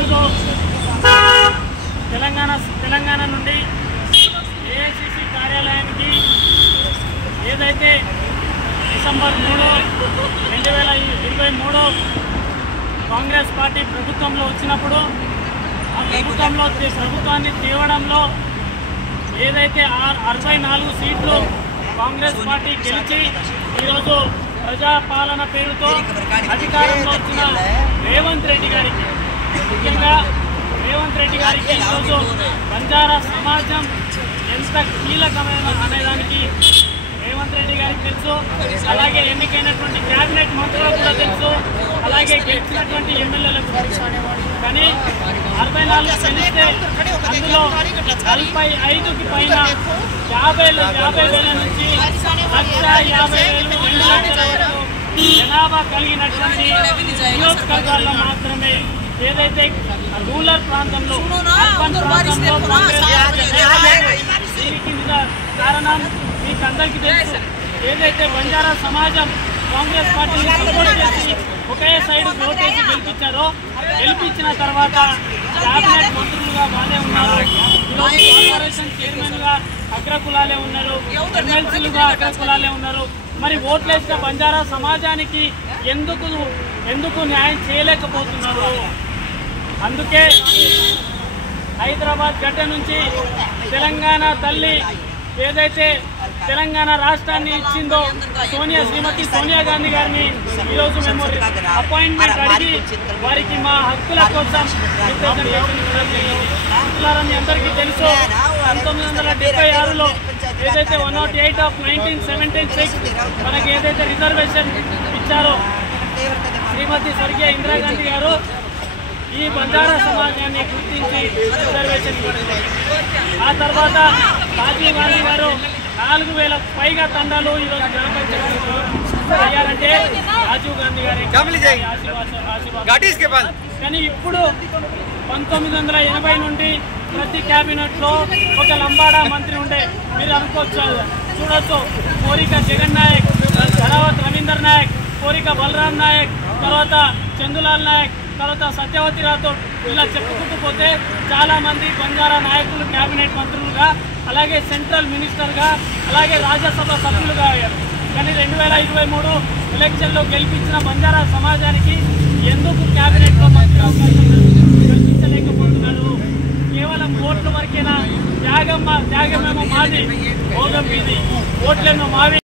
ఈరోజు తెలంగాణ నుండి ఏఐసిసి కార్యాలయానికి ఏదైతే డిసెంబర్ 3, 2023 కాంగ్రెస్ పార్టీ ప్రభుత్వంలో వచ్చినప్పుడు ఆ ప్రభుత్వాన్ని తేవడంలో ఏదైతే 64 సీట్లు కాంగ్రెస్ పార్టీ గెలిచి ఈరోజు ప్రజాపాలన పేరుతో అధికారంలో వచ్చిన రేవంత్ రెడ్డి గారికి, ముఖ్యంగా రేవంత్ రెడ్డి గారికి ఈరోజు బంజారా సమాజం ఎంత కీలకమైన అనేదానికి రేవంత్ రెడ్డి గారికి తెలుసు. అలాగే ఎన్నికైనటువంటి క్యాబినెట్ మంత్రులకు కూడా తెలుసు, అలాగే గెలిచినటువంటి ఎమ్మెల్యేలకు తెలుసు. కానీ 64 గెలిస్తే అందులో 45కి పైన 50,000 నుంచి 1,50,000, 2 లక్షల వరకు జనాభా కలిగినటువంటి నియోజకవర్గాల్లో మాత్రమే ఏదైతే రూరల్ ప్రాంతంలో, అర్బన్ ప్రాంతంలో దీనికి కారణం మీకు అందరికీ తెలుసు. ఏదైతే బంజారా సమాజం కాంగ్రెస్ పార్టీని సపోర్ట్ చేసి ఒకే సైడ్ ఓటేసి గెలిపించారో, గెలిపించిన తర్వాత క్యాబినెట్ మంత్రులుగా బాగానే ఉన్నారు, ఈరోజు కార్పొరేషన్ చైర్మన్గా అగ్రకులాలే ఉన్నారు, ఎమ్మెల్సీలుగా అగ్రకులాలే ఉన్నారు. మరి ఓట్లేసిన బంజారా సమాజానికి ఎందుకు న్యాయం చేయలేకపోతున్నారు? అందుకే హైదరాబాద్ గడ్డ నుంచి తెలంగాణ తల్లి ఏదైతే తెలంగాణ రాష్ట్రాన్ని ఇచ్చిందో శ్రీమతి సోనియా గాంధీ గారిని ఈరోజు మేము అపాయింట్మెంట్ అడిగి వారికి మా హక్కుల కోసం హక్కులని అందరికీ తెలుసు. 1976లో ఏదైతే 108 ఆఫ్ 1976 మనకి ఏదైతే రిజర్వేషన్ ఇచ్చారో శ్రీమతి స్వర్గీయ ఇందిరాగాంధీ గారు ఈ బంజారా సమాజాన్ని గుర్తించి రిజర్వేషన్ ఇవ్వడం జరిగింది. ఆ తర్వాత రాజీవ్ గాంధీ గారు 4,000 పైగా తండాలు ఈరోజు జనపంచాయతీలో అయ్యారంటే రాజీవ్ గాంధీ గారి ఆశీర్వాదం. కానీ ఇప్పుడు 1980 నుండి ప్రతి క్యాబినెట్లో ఒక లంబాడా మంత్రి ఉండే. మీరు అనుకోవచ్చు, చూడొచ్చు, కోరిక జగన్ నాయక్, ధరావత్ రవీందర్ నాయక్, కోరిక బలరాం నాయక్, తర్వాత చందులాల్ నాయక్, తర్వాత సత్యవతి రాథోడ్, ఇలా చెప్పుకుంటూ పోతే చాలామంది బంజారా నాయకులు క్యాబినెట్ మంత్రులుగా, అలాగే సెంట్రల్ మినిస్టర్గా, అలాగే రాజ్యసభ సభ్యులుగా అయ్యారు. కానీ 2023 ఎలక్షన్లో గెలిపించిన బంజారా సమాజానికి ఎందుకు క్యాబినెట్లో మంత్రి అవకాశం గెలిపించలేకపోతున్నారు? కేవలం ఓట్ల వరకేనా? త్యాగమేమో మాది, భోగం మీది, ఓట్లేమో మావి.